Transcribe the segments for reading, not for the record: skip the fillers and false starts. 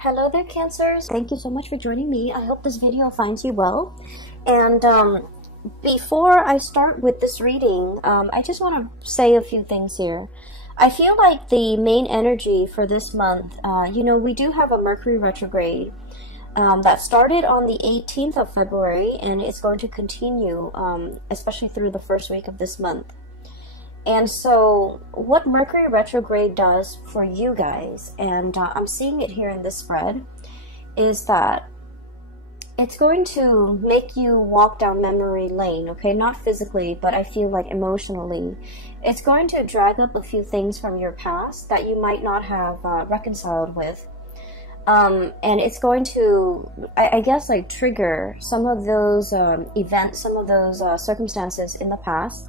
Hello there, Cancers. Thank you so much for joining me. I hope this video finds you well. And before I start with this reading, I just want to say a few things here. I feel like the main energy for this month, we do have a Mercury retrograde that started on the 18th of February, and it's going to continue, especially through the first week of this month. And so what Mercury retrograde does for you guys, and I'm seeing it here in this spread, is that it's going to make you walk down memory lane, okay? Not physically, but I feel like emotionally. It's going to drag up a few things from your past that you might not have reconciled with. And it's going to, I guess, like trigger some of those events, some of those circumstances in the past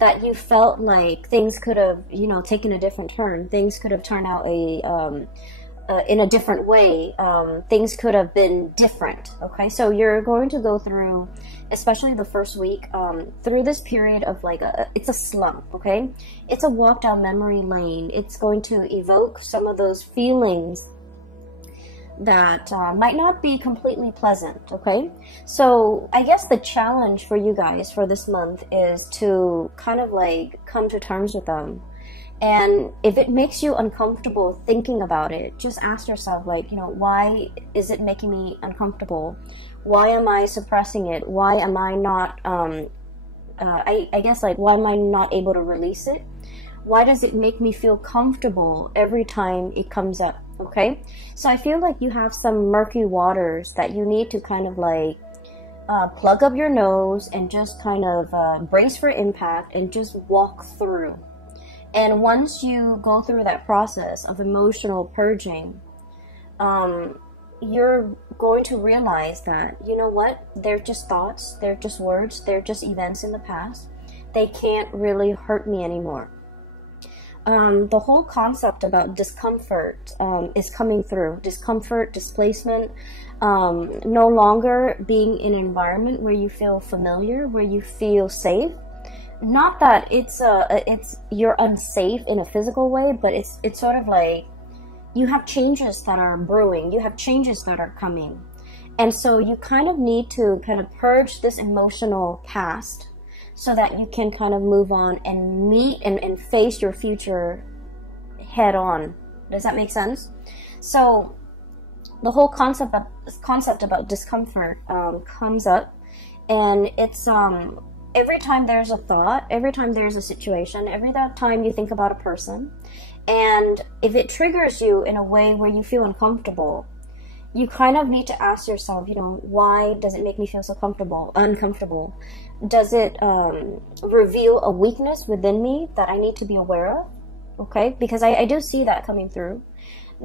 that you felt like things could have, taken a different turn. Things could have turned out in a different way. Things could have been different, okay? So you're going to go through, especially the first week, through this period of like, it's a slump, okay? It's a walk down memory lane. It's going to evoke some of those feelings that might not be completely pleasant, okay? So I guess the challenge for you guys for this month is to kind of like come to terms with them. And if it makes you uncomfortable thinking about it, just ask yourself, like, why is it making me uncomfortable? Why am I suppressing it? Why am I not, I guess, like, why am I not able to release it? Why does it make me feel comfortable every time it comes up? Okay, so I feel like you have some murky waters that you need to kind of like plug up your nose and just kind of brace for impact and just walk through. And once you go through that process of emotional purging, you're going to realize that, you know what, they're just thoughts, they're just words, they're just events in the past. They can't really hurt me anymore. The whole concept about discomfort is coming through. Discomfort, displacement, no longer being in an environment where you feel familiar, where you feel safe. Not that it's you're unsafe in a physical way, but it's sort of like you have changes that are brewing. You have changes that are coming. And so you kind of need to kind of purge this emotional past so that you can kind of move on and meet and face your future head on. Does that make sense? So the whole concept about discomfort comes up, and it's every time there's a thought, every time there's a situation, every time you think about a person, and if it triggers you in a way where you feel uncomfortable, you kind of need to ask yourself, why does it make me feel so uncomfortable? Does it reveal a weakness within me that I need to be aware of? Okay, because I do see that coming through.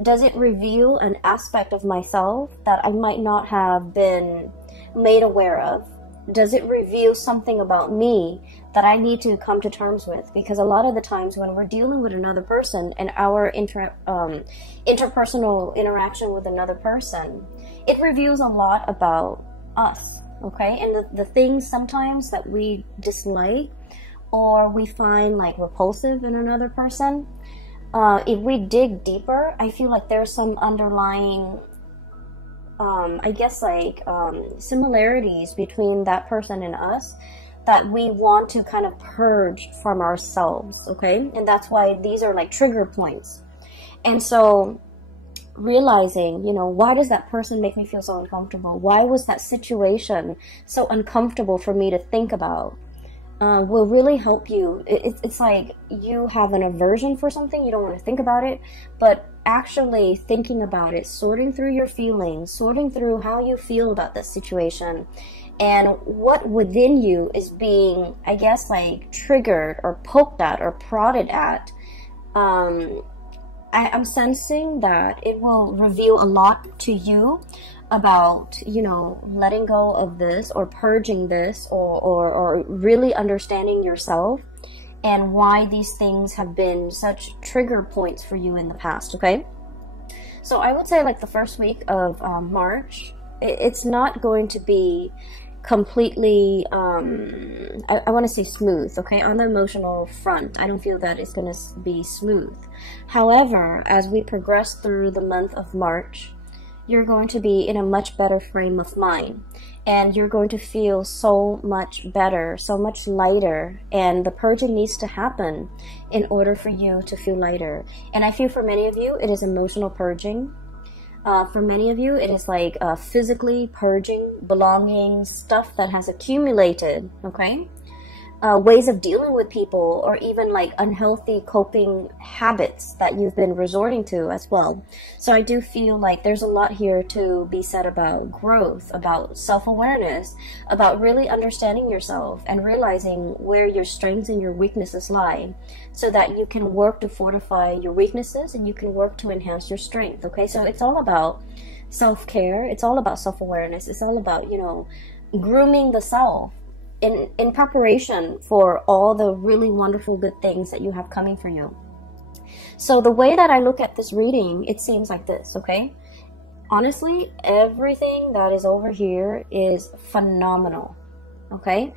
Does it reveal an aspect of myself that I might not have been made aware of? Does it reveal something about me that I need to come to terms with? Because a lot of the times when we're dealing with another person and our interpersonal interaction with another person, it reveals a lot about us, okay? And the things sometimes that we dislike or we find like repulsive in another person, if we dig deeper, I feel like there's some underlying I guess like similarities between that person and us that we want to kind of purge from ourselves, okay? And that's why these are like trigger points. And so realizing, why does that person make me feel so uncomfortable? Why was that situation so uncomfortable for me to think about? Will really help you. It's like you have an aversion for something, you don't want to think about it, but actually thinking about it, sorting through your feelings, sorting through how you feel about this situation, and what within you is being, I guess, like triggered or poked at or prodded at. I'm sensing that it will reveal a lot to you about, letting go of this or purging this or really understanding yourself and why these things have been such trigger points for you in the past, okay? So I would say like the first week of March, it's not going to be completely, I want to say smooth, okay? On the emotional front, I don't feel that it's going to be smooth. However, as we progress through the month of March, you're going to be in a much better frame of mind, and you're going to feel so much better, so much lighter, and the purging needs to happen in order for you to feel lighter. And I feel for many of you, it is emotional purging. For many of you, it is like physically purging belongings, stuff that has accumulated, okay? Ways of dealing with people, or even like unhealthy coping habits that you've been resorting to as well. So I do feel like there's a lot here to be said about growth, about self-awareness, about really understanding yourself and realizing where your strengths and your weaknesses lie, so that you can work to fortify your weaknesses and you can work to enhance your strength. Okay, so it's all about self-care, it's all about self-awareness, it's all about, you know, grooming the self in preparation for all the really wonderful good things that you have coming for you. So the way that I look at this reading, it seems like this, okay? Honestly, everything that is over here is phenomenal, okay?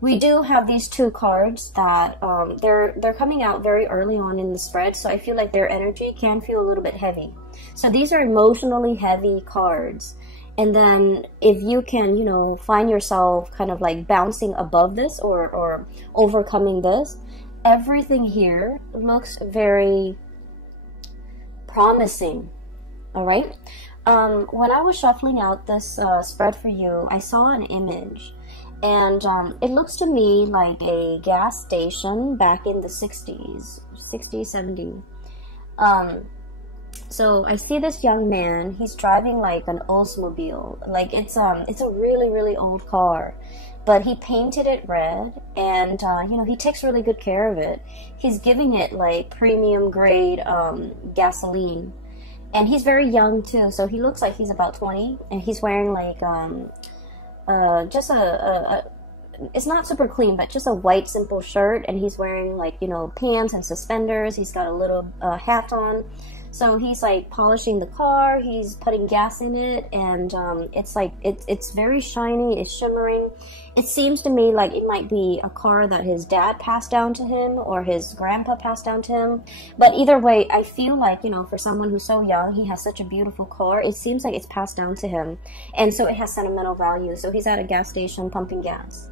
We do have these two cards that they're coming out very early on in the spread, so I feel like their energy can feel a little bit heavy. So these are emotionally heavy cards. And then if you can, you know, find yourself kind of like bouncing above this or overcoming this, everything here looks very promising. All right. When I was shuffling out this spread for you, I saw an image, and it looks to me like a gas station back in the 60s, 70s. So I see this young man, he's driving like an Oldsmobile, like it's a really, really old car, but he painted it red, and you know, he takes really good care of it. He's giving it like premium grade gasoline, and he's very young too, so he looks like he's about 20, and he's wearing like just it's not super clean, but just a white simple shirt, and he's wearing like, you know, pants and suspenders. He's got a little hat on. So he's like polishing the car, he's putting gas in it, and it's like, it's very shiny, it's shimmering. It seems to me like it might be a car that his dad passed down to him, or his grandpa passed down to him. But either way, I feel like, you know, for someone who's so young, he has such a beautiful car, it seems like it's passed down to him. And so it has sentimental value. So he's at a gas station pumping gas.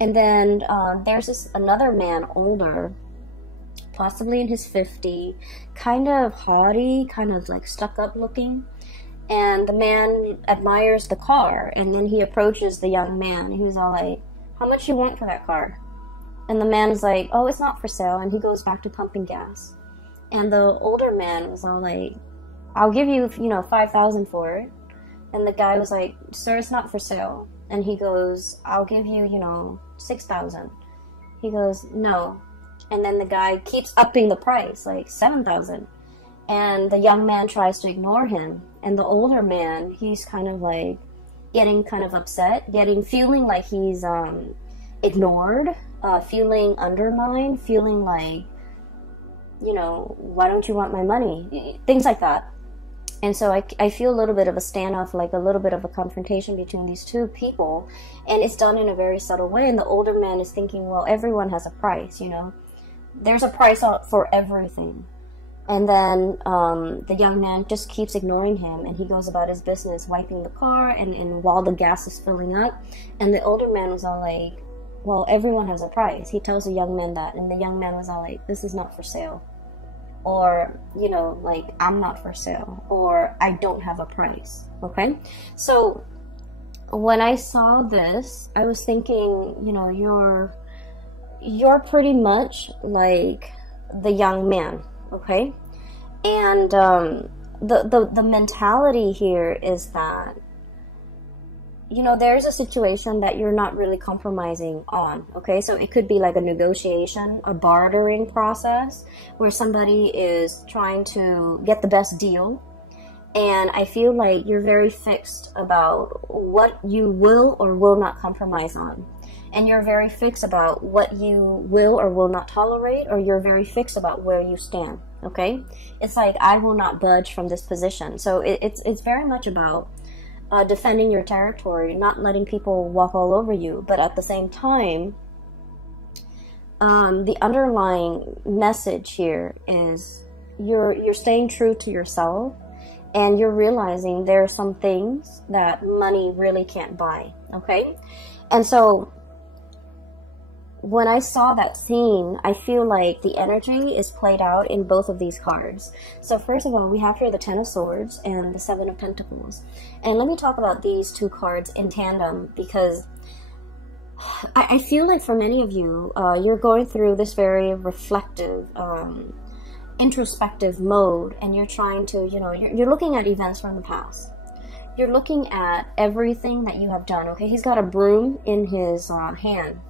And then there's this another man, older, possibly in his 50s, kind of haughty, kind of like stuck up looking. And the man admires the car, and then he approaches the young man. He was all like, "How much you want for that car?" And the man is like, "Oh, it's not for sale," and he goes back to pumping gas. And the older man was all like, "I'll give you, you know, 5,000 for it." And the guy was like, "Sir, it's not for sale." And he goes, "I'll give you, you know, 6,000. He goes, "No." And then the guy keeps upping the price, like 7,000. And the young man tries to ignore him. And the older man, he's kind of like getting kind of upset, feeling like he's ignored, feeling undermined, feeling like, you know, why don't you want my money? Things like that. And so I feel a little bit of a standoff, like a little bit of a confrontation between these two people. And it's done in a very subtle way. And the older man is thinking, well, everyone has a price, you know. There's a price for everything. And then the young man just keeps ignoring him, and he goes about his business, wiping the car, and while the gas is filling up. And the older man was all like, well, everyone has a price. He tells the young man that, and the young man was all like, this is not for sale. Or, you know, like, I'm not for sale. Or, I don't have a price. Okay? So, when I saw this, I was thinking, you know, you're pretty much like the young man, okay? And the mentality here is that, you know, there's a situation that you're not really compromising on, okay? So it could be like a negotiation, a bartering process where somebody is trying to get the best deal. And I feel like you're very fixed about what you will or will not compromise on. And you're very fixed about what you will or will not tolerate, or you're very fixed about where you stand, okay? It's like, I will not budge from this position. So it's very much about defending your territory, not letting people walk all over you. But at the same time, the underlying message here is you're staying true to yourself, and you're realizing there are some things that money really can't buy, okay? And so when I saw that scene, I feel like the energy is played out in both of these cards. So first of all, we have here the Ten of Swords and the Seven of Pentacles. And let me talk about these two cards in tandem, because I feel like for many of you, you're going through this very reflective, introspective mode, and you're trying to, you know, you're looking at events from the past. You're looking at everything that you have done, okay? He's got a broom in his hand.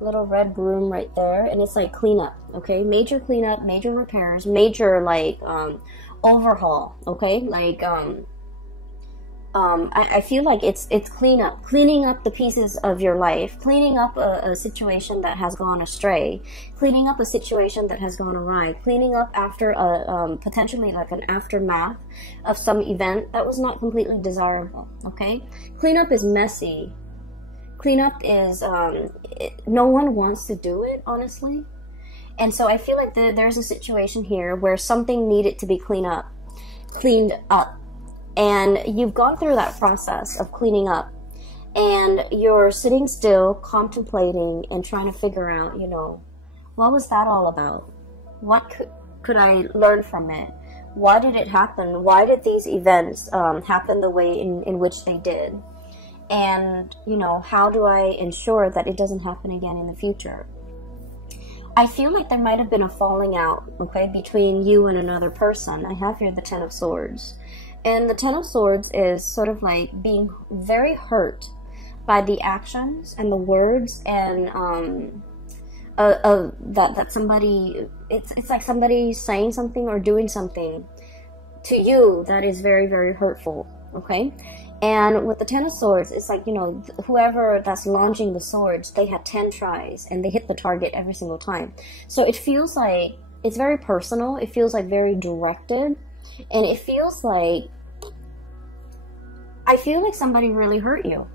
Little red broom right there, and it's like cleanup, okay? Major cleanup, major repairs, major like overhaul, okay? Like I feel like it's cleanup, cleaning up the pieces of your life, cleaning up a situation that has gone astray, cleaning up a situation that has gone awry, cleaning up after a potentially like an aftermath of some event that was not completely desirable, okay? Cleanup is messy. Cleanup is, no one wants to do it, honestly. And so I feel like there's a situation here where something needed to be cleaned up. And you've gone through that process of cleaning up. And you're sitting still, contemplating, and trying to figure out, you know, what was that all about? What could I learn from it? Why did it happen? Why did these events happen the way in which they did? And, you know, how do I ensure that it doesn't happen again in the future? I feel like there might have been a falling out, okay, between you and another person. I have here the Ten of Swords. And the Ten of Swords is sort of like being very hurt by the actions and the words and that somebody, it's like somebody saying something or doing something to you that is very, very hurtful, okay? And with the Ten of Swords, it's like, you know, whoever that's launching the swords, they had 10 tries and they hit the target every single time. So it feels like it's very personal. It feels like very directed. And it feels like, I feel like somebody really hurt you.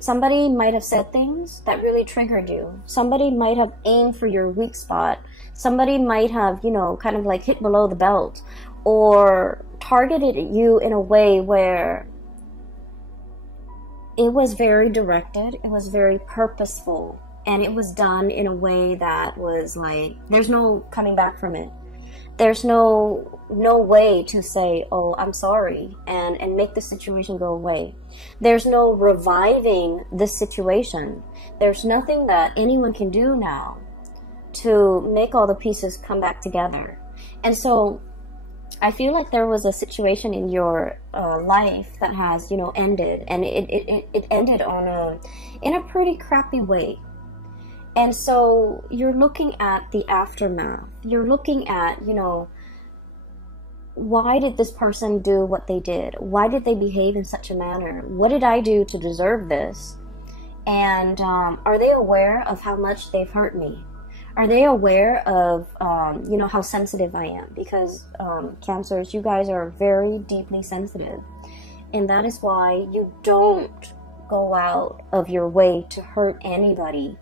Somebody might have said things that really triggered you. Somebody might have aimed for your weak spot. Somebody might have, you know, kind of like hit below the belt or targeted you in a way where it was very directed, it was very purposeful, and it was done in a way that was like, there's no coming back from it. There's no way to say, oh, I'm sorry, and make the situation go away. There's no reviving this situation. There's nothing that anyone can do now to make all the pieces come back together. And so I feel like there was a situation in your life that has, you know, ended, and it ended in a pretty crappy way. And so you're looking at the aftermath. You're looking at, you know, why did this person do what they did? Why did they behave in such a manner? What did I do to deserve this? And are they aware of how much they've hurt me? Are they aware of, you know, how sensitive I am? Because Cancers, you guys are very deeply sensitive. And that is why you don't go out of your way to hurt anybody.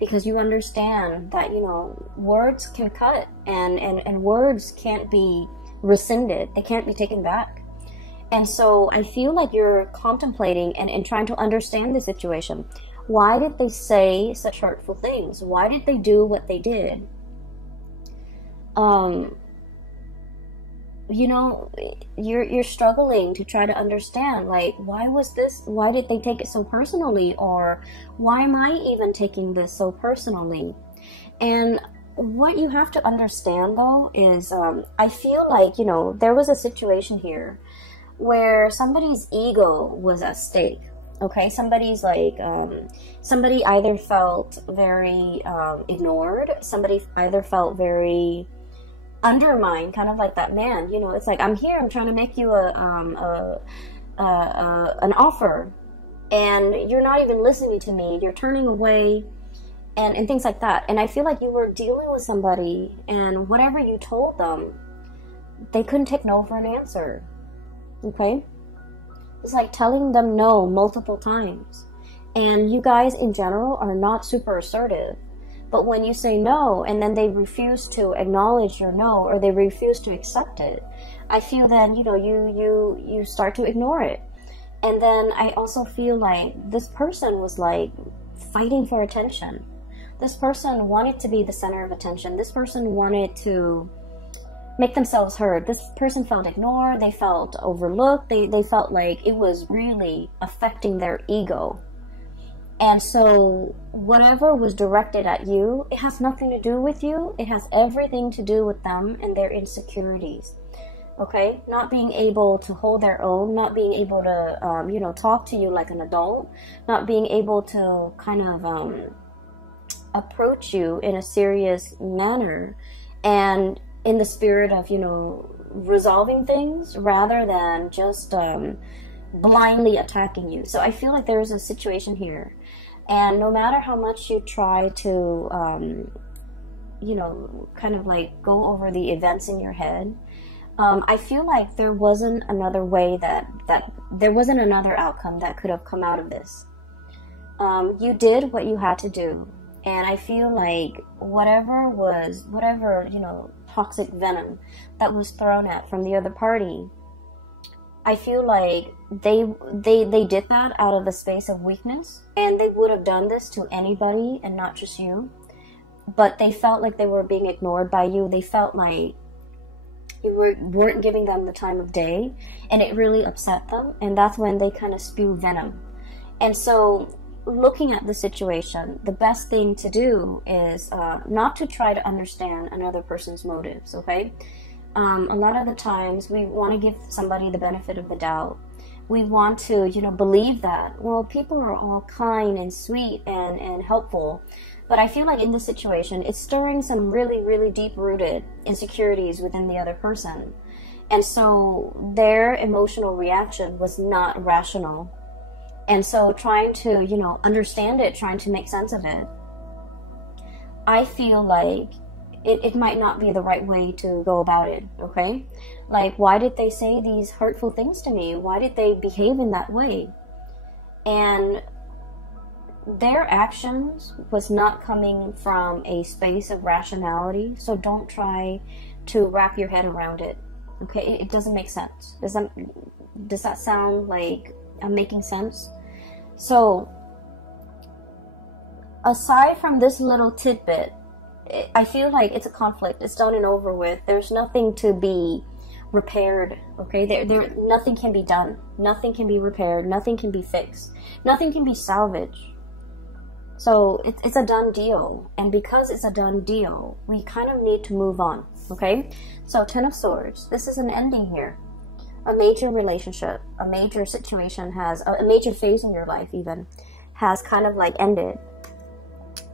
Because you understand that, you know, words can cut and words can't be rescinded. They can't be taken back. And so I feel like you're contemplating and trying to understand the situation. Why did they say such hurtful things? Why did they do what they did? You know, you're struggling to try to understand, like, why did they take it so personally? Or why am I even taking this so personally? And what you have to understand, though, is I feel like, you know, there was a situation here where somebody's ego was at stake. Okay, somebody's like, somebody either felt very ignored, somebody either felt very undermined, kind of like that man, you know, it's like, I'm here, I'm trying to make you an offer, and you're not even listening to me, you're turning away, and things like that. And I feel like you were dealing with somebody, and whatever you told them, they couldn't take no for an answer, okay? It's like telling them no multiple times. And you guys in general are not super assertive. But when you say no, and then they refuse to acknowledge your no, or they refuse to accept it, I feel then, you know, you start to ignore it. And then I also feel like this person was like fighting for attention. This person wanted to be the center of attention. This person wanted to make themselves heard. This person felt ignored. They felt overlooked. They felt like it was really affecting their ego. And so whatever was directed at you, it has nothing to do with you. It has everything to do with them and their insecurities. Okay? Not being able to hold their own, not being able to, you know, talk to you like an adult, not being able to kind of approach you in a serious manner and in the spirit of, you know, resolving things rather than just blindly attacking you. So I feel like there's a situation here, and no matter how much you try to you know, kind of like go over the events in your head, I feel like there wasn't another way that there wasn't another outcome that could have come out of this. You did what you had to do, and I feel like whatever, you know, toxic venom that was thrown at from the other party, I feel like they did that out of a space of weakness, and they would have done this to anybody and not just you. But they felt like they were being ignored by you. They felt like you weren't giving them the time of day, and it really upset them, and that's when they kind of spew venom. And so looking at the situation, the best thing to do is not to try to understand another person's motives, okay? A lot of the times we want to give somebody the benefit of the doubt. We want to, you know, believe that, well, people are all kind and sweet and helpful. But I feel like in this situation, it's stirring some really, really deep-rooted insecurities within the other person. And so their emotional reaction was not rational. And so trying to, you know, understand it, trying to make sense of it, I feel like it might not be the right way to go about it, okay? Like, why did they say these hurtful things to me? Why did they behave in that way? And their actions was not coming from a space of rationality, so don't try to wrap your head around it, okay? It doesn't make sense. Does that sound like I'm making sense? So, aside from this little tidbit, I feel like it's a conflict. It's done and over with. There's nothing to be repaired, okay? Nothing can be done. Nothing can be repaired. Nothing can be fixed. Nothing can be salvaged. So it's a done deal. And because it's a done deal, we kind of need to move on, okay? So 10 of Swords. This is an ending here. A major relationship, a major situation has, a major phase in your life even, has kind of like ended.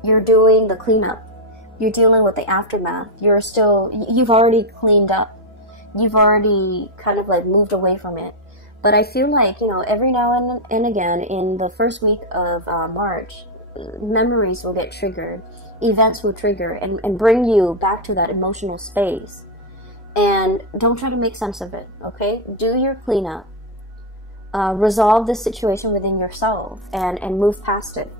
You're doing the cleanup. You're dealing with the aftermath. You've already cleaned up. You've already kind of like moved away from it. But I feel like, you know, every now and again in the first week of March, memories will get triggered. Events will trigger and bring you back to that emotional space. And don't try to make sense of it, okay? Do your cleanup. Resolve this situation within yourself and move past it.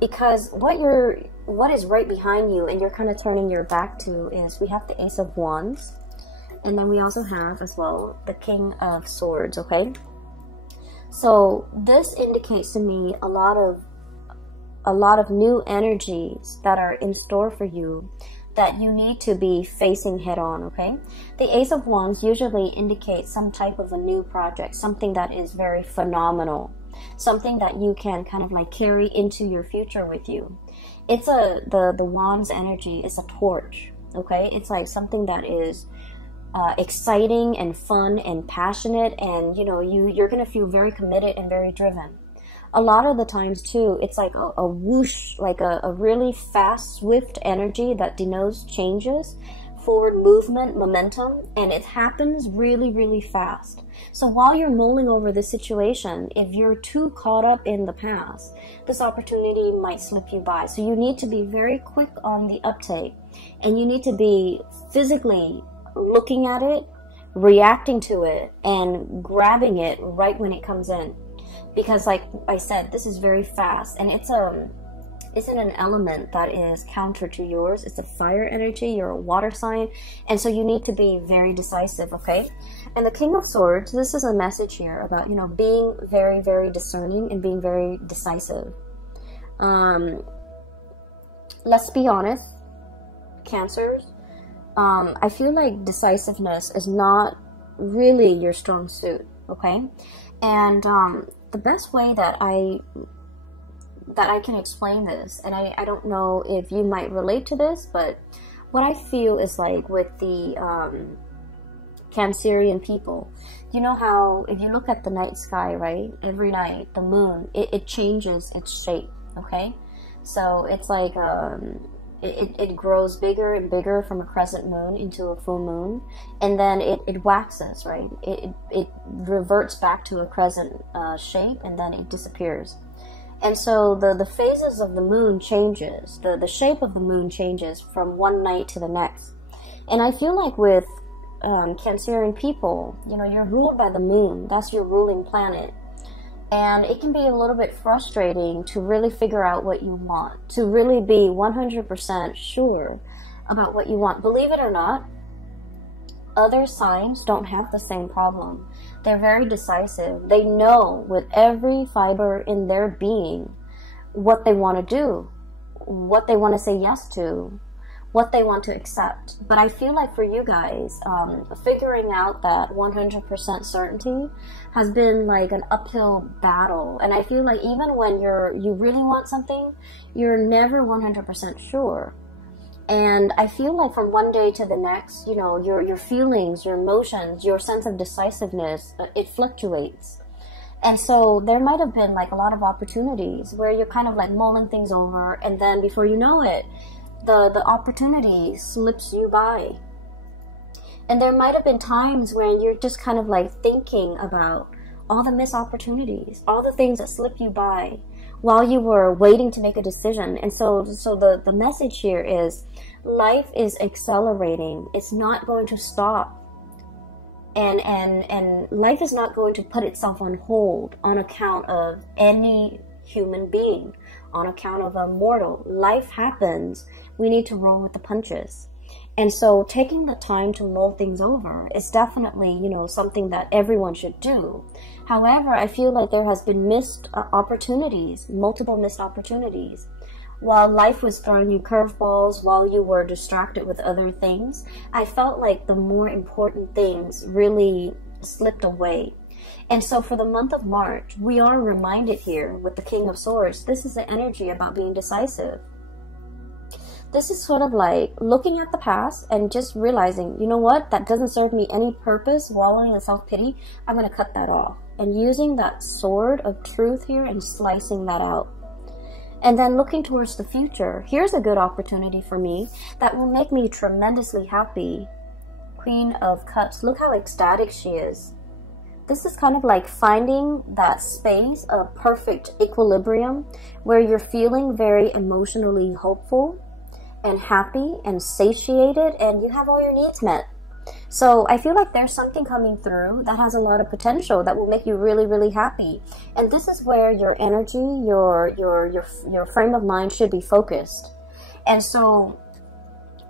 Because what is right behind you and you're kind of turning your back to is we have the Ace of Wands. And then we also have as well the King of Swords, okay? So this indicates to me a lot of new energies that are in store for you that you need to be facing head on, okay? The Ace of Wands usually indicates some type of a new project, something that is very phenomenal, something that you can kind of like carry into your future with you. It's the Wands energy is a torch, okay? It's like something that is exciting and fun and passionate, and you know, you're gonna feel very committed and very driven. A lot of the times too, it's like a whoosh, like a really fast, swift energy that denotes changes, forward movement, momentum, and it happens really, really fast. So while you're mulling over the situation, if you're too caught up in the past, this opportunity might slip you by. So you need to be very quick on the uptake, and you need to be physically looking at it, reacting to it, and grabbing it right when it comes in. Because like I said, this is very fast, and it's is in an element that is counter to yours. It's a fire energy. You're a water sign. And so you need to be very decisive, okay? And the King of Swords, this is a message here about, you know, being very, very discerning and being very decisive. Let's be honest, Cancers, I feel like decisiveness is not really your strong suit, okay? And the best way that I can explain this, and I don't know if you might relate to this, but what I feel is like with the Cancerian people, you know how if you look at the night sky, right, every night, the moon, it changes its shape, okay? So it's like it grows bigger and bigger from a crescent moon into a full moon, and then it waxes, right? It reverts back to a crescent shape, and then it disappears. And so the phases of the moon changes, the shape of the moon changes from one night to the next. And I feel like with Cancerian people, you know, you're ruled by the moon. That's your ruling planet. And it can be a little bit frustrating to really figure out what you want, to really be 100% sure about what you want. Believe it or not, other signs don't have the same problem. They're very decisive. They know with every fiber in their being what they want to do, what they want to say yes to, what they want to accept. But I feel like for you guys, figuring out that 100% certainty has been like an uphill battle. And I feel like even when you really want something, you're never 100% sure. And I feel like from one day to the next, you know, your feelings, your emotions, your sense of decisiveness, it fluctuates. And so there might have been like a lot of opportunities where you're kind of like mulling things over, and then before you know it, the opportunity slips you by. And there might have been times when you're just kind of like thinking about all the missed opportunities, all the things that slip you by while you were waiting to make a decision. And so the message here is life is accelerating. It's not going to stop. And life is not going to put itself on hold on account of any human being, on account of a mortal. Life happens. We need to roll with the punches. And so taking the time to mull things over is definitely, you know, something that everyone should do. However, I feel like there has been missed opportunities, multiple missed opportunities. While life was throwing you curveballs, while you were distracted with other things, I felt like the more important things really slipped away. And so for the month of March, we are reminded here with the King of Swords, this is the energy about being decisive. This is sort of like looking at the past and just realizing, you know what, that doesn't serve me any purpose, wallowing in self-pity, I'm going to cut that off. And using that sword of truth here and slicing that out. And then looking towards the future, here's a good opportunity for me that will make me tremendously happy. Queen of Cups, look how ecstatic she is. This is kind of like finding that space of perfect equilibrium where you're feeling very emotionally hopeful and happy and satiated, and you have all your needs met. So I feel like there's something coming through that has a lot of potential that will make you really, really happy. And this is where your energy, your frame of mind should be focused. And so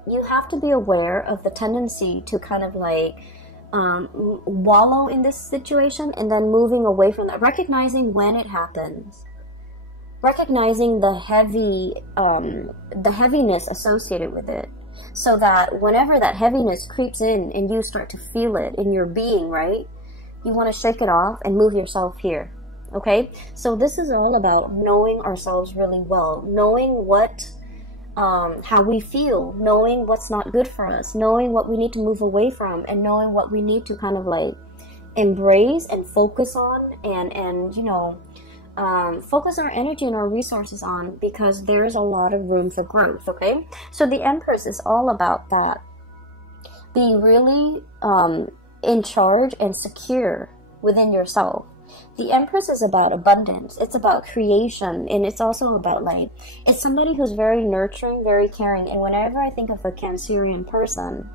you have to be aware of the tendency to kind of like wallow in this situation and then moving away from that, recognizing when it happens. Recognizing the heaviness associated with it, so that whenever that heaviness creeps in and you start to feel it in your being, right, you want to shake it off and move yourself here, okay? So this is all about knowing ourselves really well, knowing what, how we feel, knowing what's not good for us, knowing what we need to move away from, and knowing what we need to kind of like embrace and focus on, and you know, focus our energy and our resources on, because there's a lot of room for growth, okay? So the Empress is all about that. Being really in charge and secure within yourself. The Empress is about abundance. It's about creation. And it's also about like, it's somebody who's very nurturing, very caring. And whenever I think of a Cancerian person,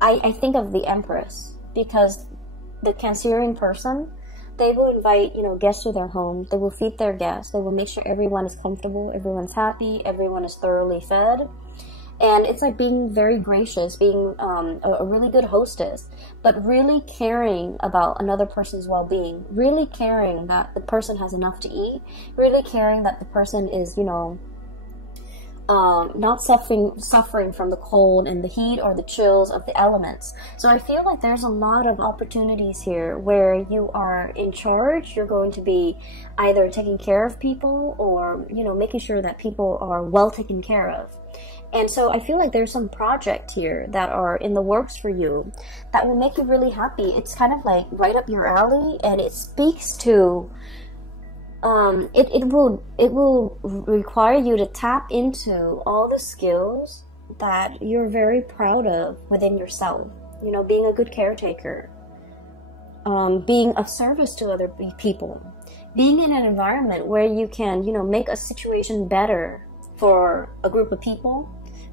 I think of the Empress, because the Cancerian person, They will invite, you know, guests to their home. They will feed their guests. They will make sure everyone is comfortable, everyone's happy, everyone is thoroughly fed. And it's like being very gracious, being a really good hostess, but really caring about another person's well-being, really caring that the person has enough to eat, really caring that the person is, you know, not suffering from the cold and the heat or the chills of the elements. So I feel like there's a lot of opportunities here where you are in charge. You're going to be either taking care of people or, you know, making sure that people are well taken care of. And so I feel like there's some project here that are in the works for you that will make you really happy. It's kind of like right up your alley, and it speaks to it will require you to tap into all the skills that you're very proud of within yourself. You know, being a good caretaker, being of service to other people, being in an environment where you can, you know, make a situation better for a group of people,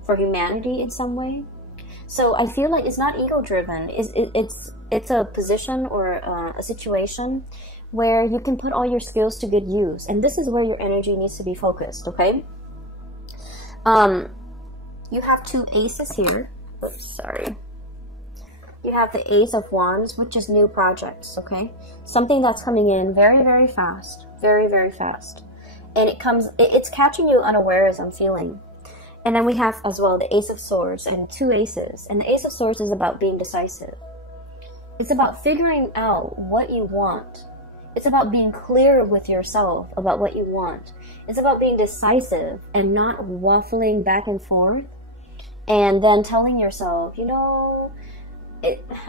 for humanity in some way. So I feel like it's not ego driven. It's a position or a situation where you can put all your skills to good use, and this is where your energy needs to be focused. Okay. You have two aces here. Oops, sorry. You have the Ace of Wands, which is new projects. Okay, something that's coming in very, very fast, very, very fast, and it's catching you unawares, I'm feeling. And then we have as well the Ace of Swords and two aces, and the Ace of Swords is about being decisive. It's about figuring out what you want. It's about being clear with yourself about what you want. It's about being decisive and not waffling back and forth and then telling yourself, you know,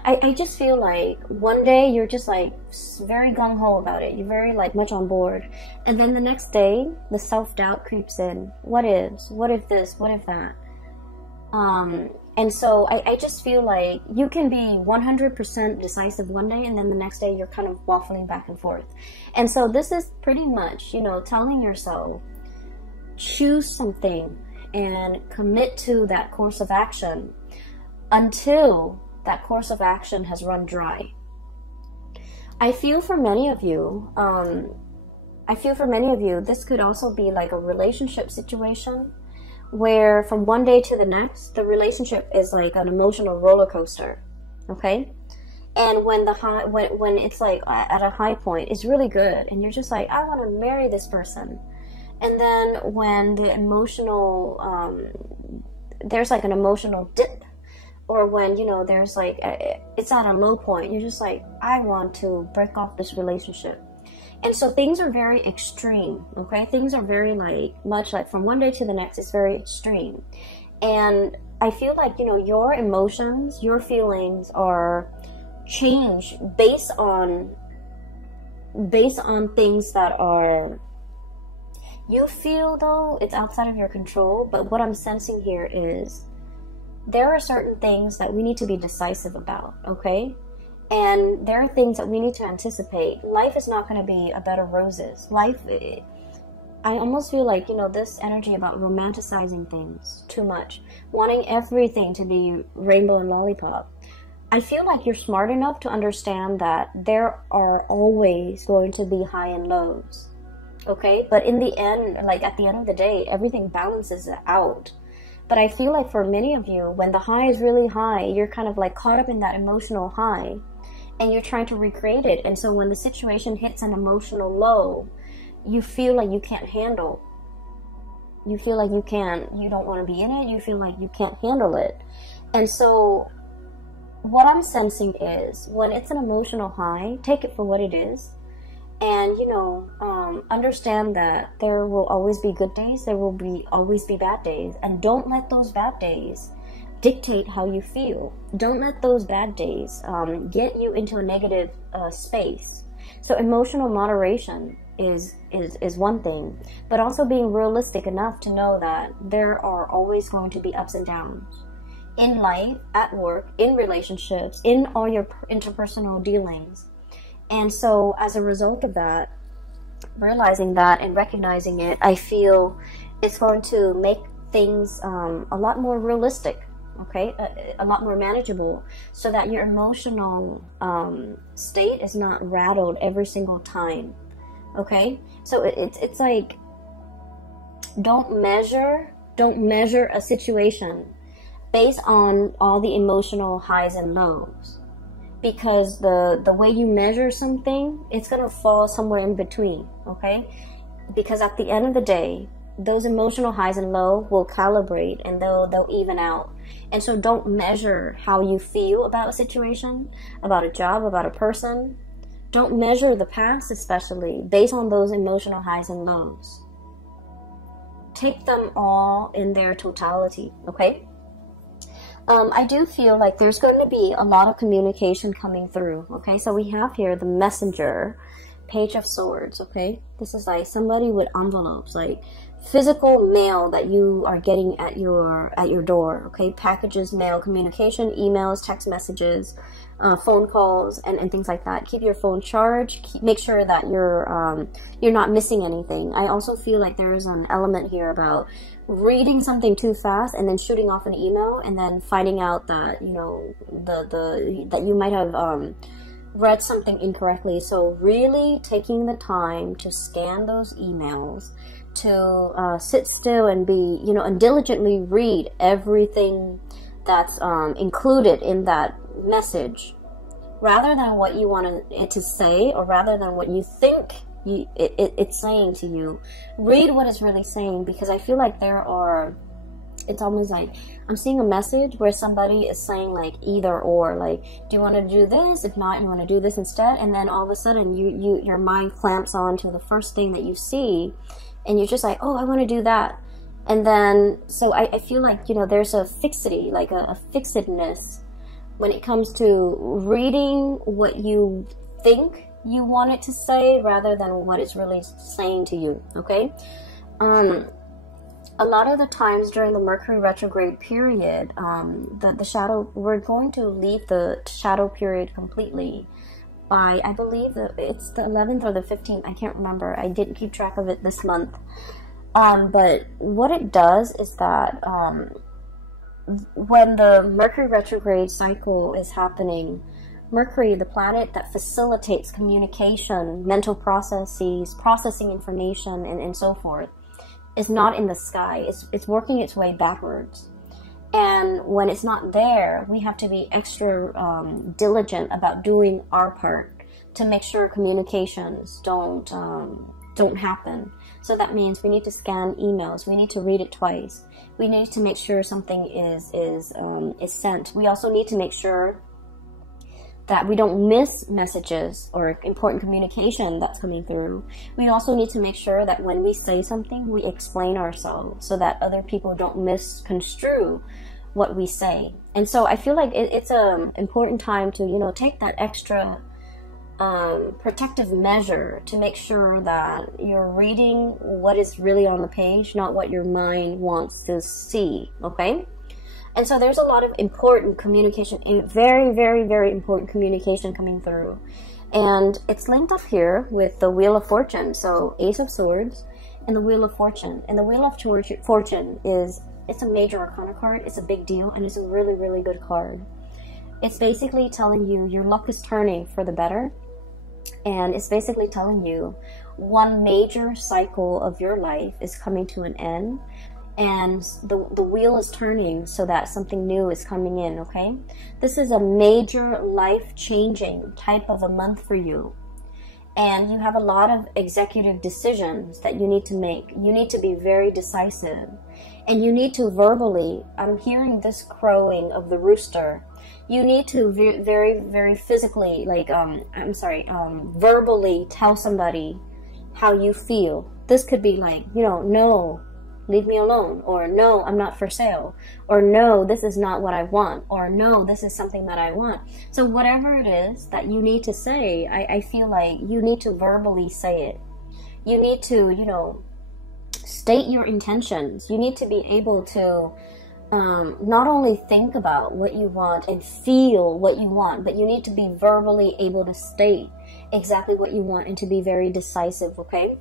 I just feel like one day you're just like very gung-ho about it. You're very like much on board. And then the next day, the self-doubt creeps in. What if this? What if that? And so I just feel like you can be 100% decisive one day, and then the next day you're kind of waffling back and forth. And so this is pretty much, you know, telling yourself, choose something and commit to that course of action until that course of action has run dry. I feel for many of you, this could also be like a relationship situation where from one day to the next, the relationship is like an emotional roller coaster, okay? And when when it's like at a high point, it's really good, and you're just like, I want to marry this person. And then when the emotional, there's like an emotional dip, or when, you know, there's like, it's at a low point, you're just like, I want to break off this relationship. And so things are very extreme, okay? Things are very like, much like from one day to the next, it's very extreme. And I feel like, you know, your emotions, your feelings are changed based on things that are, you feel though, it's outside of your control. But what I'm sensing here is there are certain things that we need to be decisive about, okay? And there are things that we need to anticipate. Life is not going to be a bed of roses. Life, I almost feel like, you know, this energy about romanticizing things too much, wanting everything to be rainbow and lollipop. I feel like you're smart enough to understand that there are always going to be high and lows, okay? But in the end, like at the end of the day, everything balances out. But I feel like for many of you, when the high is really high, you're kind of like caught up in that emotional high, and you're trying to recreate it. And so when the situation hits an emotional low, you feel like you can't handle. You feel like you don't want to be in it. You feel like you can't handle it. And so what I'm sensing is when it's an emotional high, take it for what it is. And, you know, understand that there will always be good days. There will always be bad days. And don't let those bad days dictate how you feel. Don't let those bad days get you into a negative space. So emotional moderation is one thing, but also being realistic enough to know that there are always going to be ups and downs in life, at work, in relationships, in all your interpersonal dealings. And so as a result of that, realizing that and recognizing it, I feel it's going to make things a lot more realistic. okay? A lot more manageable, so that your emotional state is not rattled every single time, okay? So it's like, don't measure a situation based on all the emotional highs and lows, because the way you measure something, it's gonna fall somewhere in between, okay? Because at the end of the day, those emotional highs and lows will calibrate, and they'll even out. And so don't measure how you feel about a situation, about a job, about a person. Don't measure the past, especially based on those emotional highs and lows. Take them all in their totality, okay? I do feel like there's going to be a lot of communication coming through, okay? So we have here the Messenger, Page of Swords, okay? This is like somebody with envelopes, like physical mail that you are getting at your door, okay? Packages, mail, communication, emails, text messages, phone calls, and things like that. Keep your phone charged. Make sure that you're not missing anything. I also feel like there is an element here about reading something too fast and then shooting off an email and then finding out that, you know, that you might have read something incorrectly. So really taking the time to scan those emails, to sit still and be, you know, and diligently read everything that's included in that message, rather than what you want it to say, or rather than what you think it's saying to you. Read what it's really saying, because I feel like it's almost like I'm seeing a message where somebody is saying like either or, like, do you want to do this? If not, you want to do this instead. And then all of a sudden your mind clamps on to the first thing that you see, and you're just like, oh, I want to do that. And then, so I feel like, you know, there's a fixity, like a fixedness when it comes to reading what you think you want it to say, rather than what it's really saying to you, okay? A lot of the times during the Mercury retrograde period, the shadow, we're going to leave the shadow period completely by, I believe it's the 11th or the 15th, I can't remember. I didn't keep track of it this month. But what it does is that when the Mercury retrograde cycle is happening, Mercury, the planet that facilitates communication, mental processes, processing information, and so forth, is not in the sky. It's working its way backwards. And when it's not there, we have to be extra diligent about doing our part to make sure communications don't happen. So that means we need to scan emails. We need to read it twice. We need to make sure something is sent. We also need to make sure that we don't miss messages or important communication that's coming through. We also need to make sure that when we say something, we explain ourselves so that other people don't misconstrue what we say. And so I feel like it's an important time to, you know, take that extra protective measure to make sure that you're reading what is really on the page, not what your mind wants to see, okay? And so there's a lot of important communication, very, very, very important communication coming through. And it's linked up here with the Wheel of Fortune. So Ace of Swords and the Wheel of Fortune. And the Wheel of Fortune it's a major arcana card. It's a big deal, and it's a really, really good card. It's basically telling you your luck is turning for the better. And it's basically telling you one major cycle of your life is coming to an end. And the wheel is turning so that something new is coming in, okay? This is a major life-changing type of a month for you. And you have a lot of executive decisions that you need to make. You need to be very decisive. And you need to verbally, I'm hearing this crowing of the rooster. You need to very, very physically, like, verbally tell somebody how you feel. This could be like, you know, no, leave me alone, or no, I'm not for sale, or no, this is not what I want, or no, this is something that I want. So whatever it is that you need to say, I feel like you need to verbally say it. You need to, you know, state your intentions. You need to be able to not only think about what you want and feel what you want, but you need to be verbally able to state exactly what you want and to be very decisive, okay?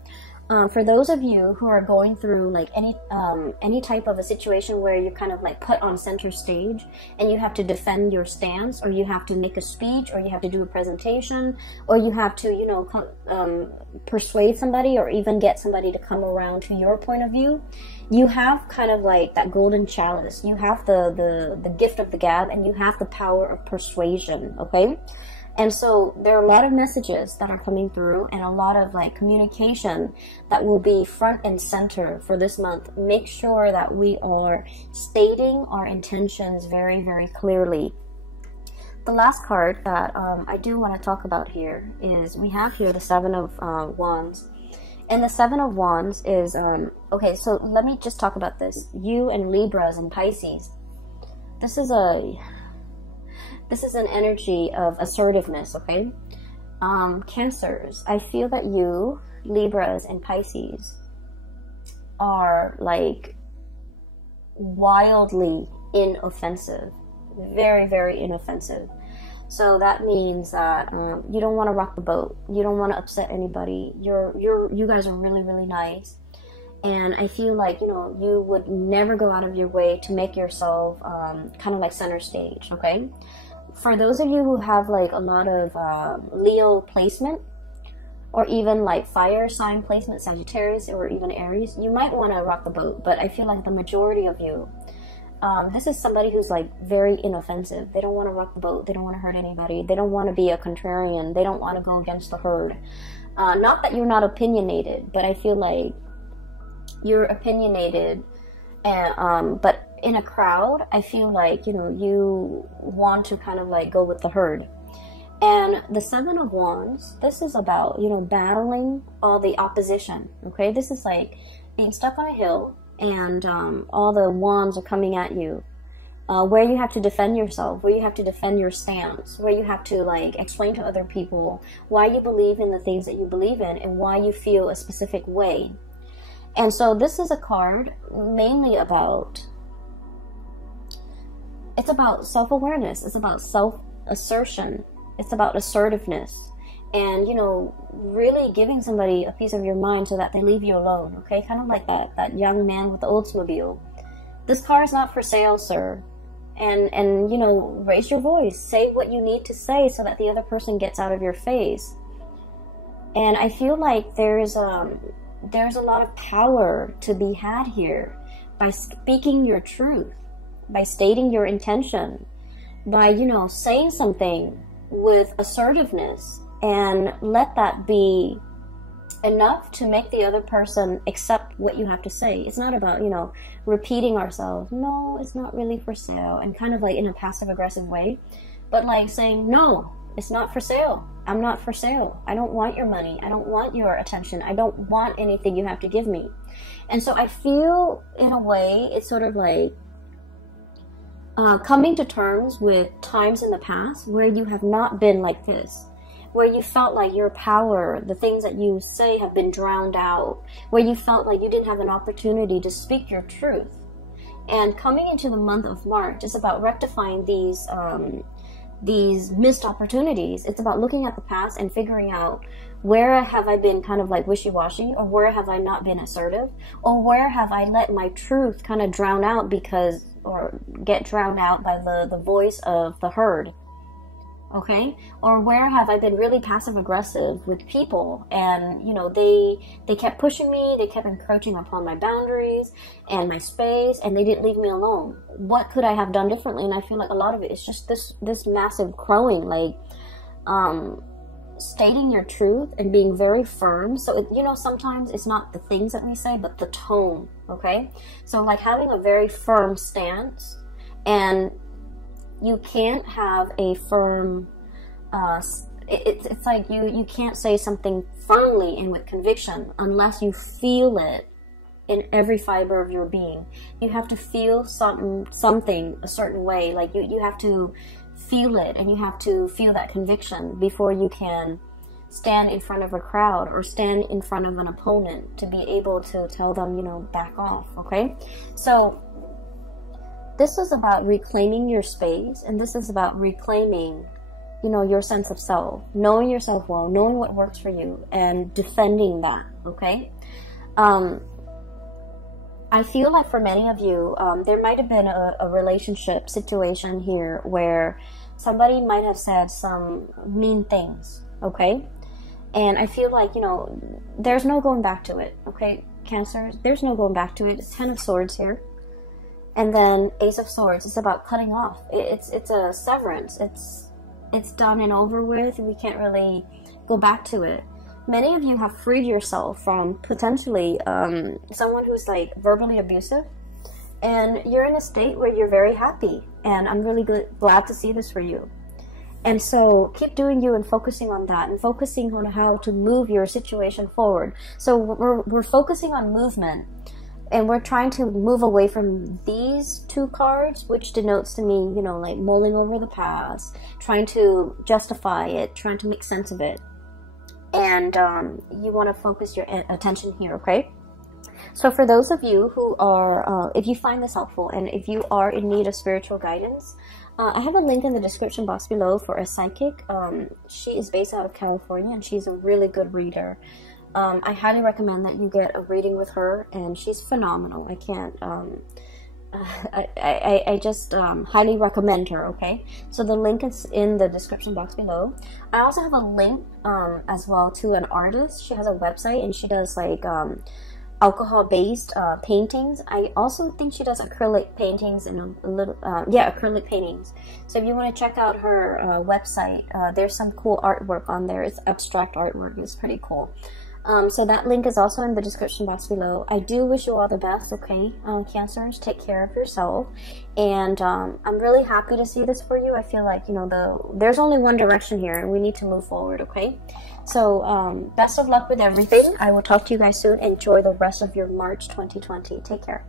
For those of you who are going through like any type of a situation where you're kind of like put on center stage and you have to defend your stance, or you have to make a speech, or you have to do a presentation, or you have to, you know, persuade somebody, or even get somebody to come around to your point of view, you have kind of like that golden chalice. You have the gift of the gab, and you have the power of persuasion, okay? And so there are a lot of messages that are coming through, and a lot of like communication that will be front and center for this month. Make sure that we are stating our intentions very, very clearly. The last card that I do want to talk about here is, we have here the Seven of Wands. And the Seven of Wands is, okay, so let me just talk about this. You and Libras and Pisces. This is an energy of assertiveness, okay? Cancers, I feel that you, Libras and Pisces, are like wildly inoffensive. Very, very inoffensive. So that means that you don't want to rock the boat. You don't want to upset anybody. You guys are really, really nice. And I feel like, you know, you would never go out of your way to make yourself kind of like center stage, okay? For those of you who have like a lot of Leo placement, or even like fire sign placement, Sagittarius, or even Aries, you might want to rock the boat. But I feel like the majority of you, this is somebody who's like very inoffensive. They don't want to rock the boat. They don't want to hurt anybody. They don't want to be a contrarian. They don't want to go against the herd. Not that you're not opinionated, but I feel like you're opinionated, and but in a crowd, I feel like, you know, you want to kind of like go with the herd. And the Seven of Wands, this is about, you know, battling all the opposition, okay? This is like being stuck on a hill, and all the wands are coming at you, where you have to defend yourself, where you have to defend your stance, where you have to like explain to other people why you believe in the things that you believe in, and why you feel a specific way. And so this is a card mainly about, it's about self-awareness. It's about self-assertion. It's about assertiveness. And, you know, really giving somebody a piece of your mind so that they leave you alone, okay? Kind of like that young man with the Oldsmobile. This car is not for sale, sir. And you know, raise your voice. Say what you need to say so that the other person gets out of your face. And I feel like there's a lot of power to be had here by speaking your truth, by stating your intention, by, you know, saying something with assertiveness, and let that be enough to make the other person accept what you have to say. It's not about, you know, repeating ourselves. No, it's not really for sale, and kind of like in a passive aggressive way, but like saying, no, it's not for sale. I'm not for sale. I don't want your money. I don't want your attention. I don't want anything you have to give me. And so I feel, in a way, it's sort of like coming to terms with times in the past where you have not been like this, where you felt like your power, the things that you say, have been drowned out, where you felt like you didn't have an opportunity to speak your truth. And coming into the month of March is about rectifying these missed opportunities. It's about looking at the past and figuring out, where have I been kind of like wishy-washy, or where have I not been assertive, or where have I let my truth kind of drown out or get drowned out by the voice of the herd, okay? Or where have I been really passive-aggressive with people, and, you know, they kept pushing me, they kept encroaching upon my boundaries and my space, and they didn't leave me alone. What could I have done differently? And I feel like a lot of it is just this massive crowing, like stating your truth and being very firm. So, you know, sometimes it's not the things that we say, but the tone, okay? So like having a very firm stance, and you can't have a firm, it's like you can't say something firmly and with conviction unless you feel it in every fiber of your being. You have to feel something a certain way, like you have to feel it, and you have to feel that conviction before you can stand in front of a crowd or stand in front of an opponent to be able to tell them, you know, back off, okay? So this is about reclaiming your space, and this is about reclaiming you know, your sense of self, knowing yourself well, knowing what works for you, and defending that, okay? I feel like for many of you, there might have been a relationship situation here where somebody might have said some mean things, okay? And I feel like, you know, there's no going back to it, okay, Cancer? There's no going back to it. It's Ten of Swords here. And then Ace of Swords. It's about cutting off. It's a severance. It's done and over with. We can't really go back to it. Many of you have freed yourself from potentially someone who's like verbally abusive, and you're in a state where you're very happy, and I'm really glad to see this for you. And so keep doing you and focusing on that, and focusing on how to move your situation forward. So we're focusing on movement, and we're trying to move away from these two cards, which denotes to me, you know, like mulling over the past, trying to justify it, trying to make sense of it. And you want to focus your attention here, okay? So for those of you who are, if you find this helpful, and if you are in need of spiritual guidance, I have a link in the description box below for a psychic. She is based out of California, and she's a really good reader. I highly recommend that you get a reading with her, and she's phenomenal. I can't... I just highly recommend her, okay? So the link is in the description box below. I also have a link as well to an artist. She has a website, and she does like alcohol-based paintings. I also think she does acrylic paintings and a little, acrylic paintings. So if you want to check out her website, there's some cool artwork on there. It's abstract artwork. It's pretty cool. So that link is also in the description box below. I do wish you all the best, okay, Cancers? Take care of yourself. And I'm really happy to see this for you. I feel like, you know, there's only one direction here, and we need to move forward, okay? So best of luck with everything. I will talk to you guys soon. Enjoy the rest of your March 2020. Take care.